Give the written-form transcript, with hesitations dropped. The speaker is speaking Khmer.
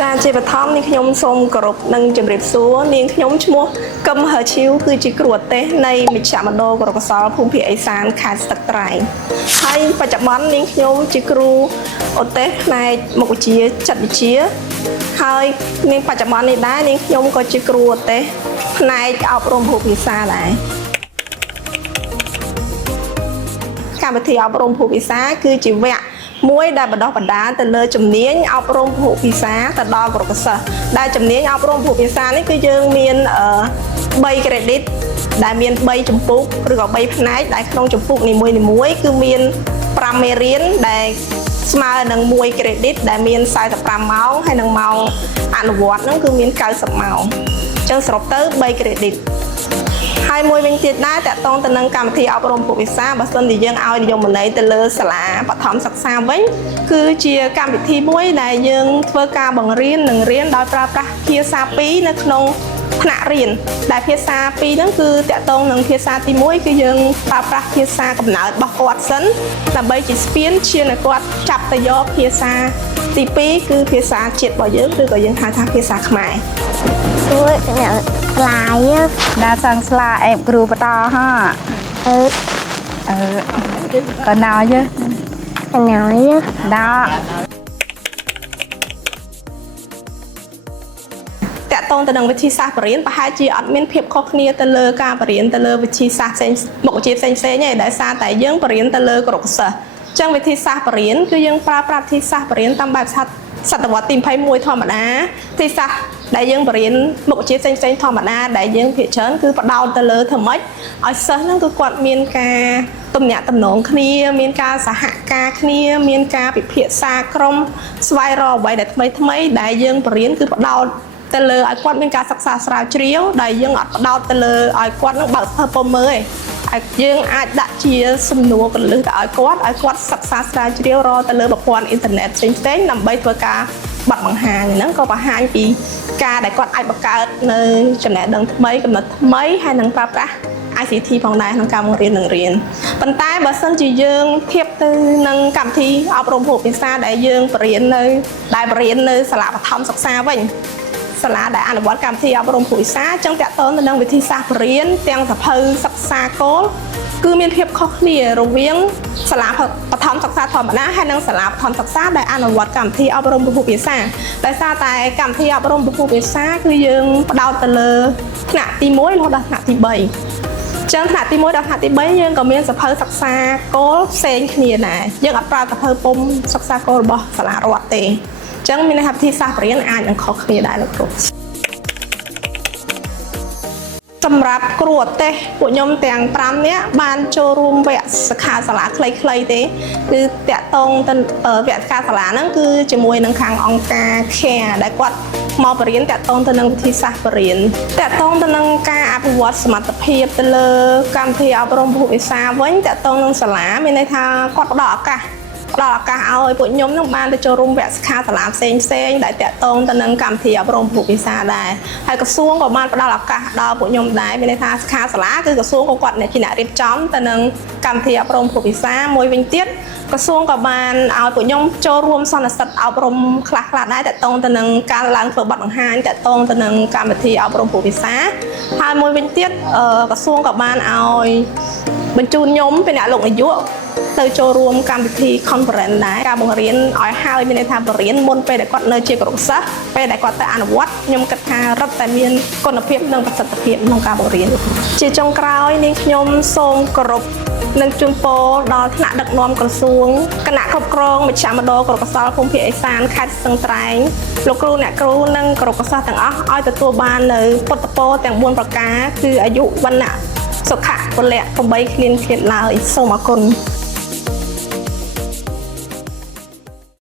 ចាជាបឋមនាងខ្ញុំសូមគោរពនិងជម្រាបសួរនាងខ្ញុំឈ្មោះកឹមហឺឈីវគឺជាគ្រូឧទ្ទេសនៃមជ្ឈមណ្ឌលគរុកោសល្យភូមិភាគឦសានខេត្តស្ទឹកត្រែងហើយបច្ចុប្បន្ននាងខ្ញុំជាគ្រូឧទ្ទេសផ្នែកមុខវិជ្ជាចិត្តវិទ្យាហើយនាងបច្ចុប្បន្ននេះដែរនាងខ្ញុំក៏ជាគ្រូឧទ្ទេសផ្នែកអប់រំភូមិភាសាដែរកម្មវិធីអប់រំភូមិភាសាគឺជាវគ្គមួយដែលបណ្ដុះបណ្ដាលទៅលើជំនាញអប់រំភូមិភាសាទៅដល់គ្រូសិស្សដែលជំនាញអប់រំភូមិភាសានេះគឺយើងមាន3 credit ដែលមាន3ជំពូកឬក៏3ផ្នែកដែលក្នុងជំពូកនីមួយៗគឺមាន5មេរៀនដែលស្មើនឹង1 credit ដែលមាន45ម៉ោងហើយនឹងម៉ោងអនុវត្តហ្នឹងគឺមាន90ម៉ោងអញ្ចឹងសរុបទៅ3 creditហើយមួយវិញទៀតដែរតកតងទៅនឹងកម្មវិធីអប់រំភូមិភាសាបើសិនជាយើងឲ្យនិយមន័យទៅលើសាលាបឋមសិក្សាវិញគឺជាកម្មវិធីមួយដែលយើងធ្វើការបង្រៀននិងរៀនដោយប្រើប្រាស់ភាសា2នៅក្នុងថ្នាក់រៀនដែលភាសា2ហ្នឹងគឺតកតងនឹងភាសាទី1គឺយើងប្រើប្រាស់ភាសាកំណើតរបស់គាត់សិនដើម្បីជាស្ពានឈានឲ្យគាត់ចាប់ទៅយកភាសាទី2គឺភាសាជាតិរបស់យើងឬក៏យើងហៅថាភាសាខ្មែរtôi nhận lại đa sang sla em group to ha còn nào chứ nói đó តកតងទៅនឹងវិធីសាស្ត្របរិញ្ញាបត្រប្រហែលជាអត់មានភាពខុសគ្នាទៅលើការបរិញ្ញាបត្រទៅលើវិធីសាស្ត្រផ្សេងមុខវិជ្ជាផ្សេងៗទេដោយសារតែយើងបរិញ្ញាបត្រទៅលើគរុកសិស្សអញ្ចឹងវិធីសាស្ត្របរិញ្ញាបត្រគឺយើងប្រើប្រាស់វិធីសាស្ត្របរិញ្ញាបត្រតាមបែបសតវត្សទី21ធម្មតាវិធីសាស្ត្រដែលយើងបរិញ្ញាបត្រមុខវិជ្ជាផ្សេងៗធម្មតាដែលយើងភាគច្រើនគឺផ្ដោតទៅលើធ្វើម៉េចឲ្យសិស្សហ្នឹងគឺគាត់មានការទំនាក់ទំនងគ្នាមានការសហការគ្នាមានការពិភាក្សាក្រុមស្វែងរកអ្វីដែលថ្មីៗដែលយើងបរិញ្ញាបត្រគឺផ្ដោតទៅលើឲ្យគាត់មានការសិក្សាស្រាវជ្រាវដែលយើងអត់ផ្ដោតទៅលើឲ្យគាត់នឹងបើកធ្វើពុំមើលឯងហើយយើងអាចដាក់ជាសំណួរកលឹះទៅឲ្យគាត់សិក្សាស្រាវជ្រាវរកទៅលើប្រព័ន្ធអ៊ីនធឺណិតផ្សេងៗដើម្បីធ្វើការបတ်បង្ហាញហ្នឹងក៏បង្ហាញពីការដែលគាត់អាចបង្កើតនៅចំណេះដឹងថ្មីកំណត់ថ្មីហើយនឹងប្រើប្រាស់ ICT ផងដែរក្នុងការបង្រៀននិងរៀនប៉ុន្តែបើសិនជាយើងធៀបទៅនឹងកម្មវិធីអប់រំភូមិភាសាដែលយើងបរៀននៅសាលាបឋមសិក្សាវិញសាលាដែលអនុវត្តកម្មវិធីអប់រំភូមិភាសាចឹងតកតទៅនឹងវិធីសាស្ត្របរៀនទាំងសភៅសិក្សាគោលគឺមានភាពខុសគ្នារវាងសាលាបឋមសិក្សាធម្មតាហើយនិងសាលាបឋមសិក្សាដែលអនុវត្តកម្មវិធីអប់រំភូមិភាសាដោយសារតែកម្មវិធីអប់រំភូមិភាសាគឺយើងផ្ដោតទៅលើថ្នាក់ទី1រហូតដល់ថ្នាក់ទី3ចឹងថ្នាក់ទី1ដល់ថ្នាក់ទី3យើងក៏មានសភៅសិក្សាគោលផ្សេងគ្នាដែរយើងអត់ប្រើសភៅពុំសិក្សាគោលរបស់សាលារដ្ឋទេចឹងមានន័យថាវិធីសាស្ត្របរិញ្ញាបត្រអាចនឹងខុសគ្នាដែរលោកគ្រូសម្រាប់គ្រូឧទ្ទេសពួកខ្ញុំទាំង5នាក់បានចូលរួមវគ្គសិក្ខាសាលាខ្លីៗទេគឺតាក់ទងទៅវគ្គសិក្ខាសាលាហ្នឹងគឺជាមួយនឹងខាងអង្គការ CARE ដែលគាត់មកបរៀនតាក់ទងទៅនឹងវិធីសាស្ត្របរិញ្ញាបត្រតាក់ទងទៅនឹងការអភិវឌ្ឍសមត្ថភាពទៅលើកម្មវិធីអប់រំភូមិភាសាវិញតាក់ទងនឹងសាលាមានន័យថាគាត់ផ្ដល់ឱកាសឲ្យពួកខ្ញុំនឹងបានទៅចូលរួមវគ្គសិក្ខាសាលាផ្សេងដែលតាក់ទងទៅនឹងកម្មវិធីអប់រំភូមិភាសាដែរហើយក្រសួងក៏បានផ្ដល់ឱកាសដល់ពួកខ្ញុំដែរមានន័យថាសិក្ខាសាលាគឺក្រសួងក៏គាត់ជាអ្នករៀបចំទៅនឹងកម្មវិធីអប់រំភូមិភាសាមួយវិញទៀតក្រសួងក៏បានឲ្យពួកខ្ញុំចូលរួមសន្និសីទអប់រំខ្លះដែរតាក់ទងទៅនឹងការឡើងធ្វើបទបង្ហាញតាក់ទងទៅនឹងកម្មវិធីអប់រំភូមិភាសាហើយមួយវិញទៀតក្រសួងក៏បានឲ្យបញ្ជូនខ្ញុំពីអ្នកលោកនាយកទៅចូលរួមកម្មវិធី conference ដែរការបង្រៀនឲ្យហើយមានន័យថាបរៀនមុនពេលដែលគាត់នៅជាគរុសិស្សពេលដែលគាត់ទៅអនុវត្តខ្ញុំគិតថារឹតតែមានគុណភាពនិងប្រសិទ្ធភាពក្នុងការបង្រៀនជាចុងក្រោយនាងខ្ញុំសូមគោរពនិងជូនពរដល់ថ្នាក់ដឹកនាំក្រសួងគណៈគ្រប់គ្រងមជ្ឈមណ្ឌលគរុកោសល្យភូមិភាគឦសានខេត្តស្ទឹងត្រែងលោកគ្រូអ្នកគ្រូនិងគរុកោសល្យទាំងអស់ឲ្យទទួលបាននៅពុទ្ធពរទាំង4ប្រការគឺអាយុវណ្ណៈសុខៈពលៈ8គ្លៀនឃ្លាតឡើយសូមអរគុណ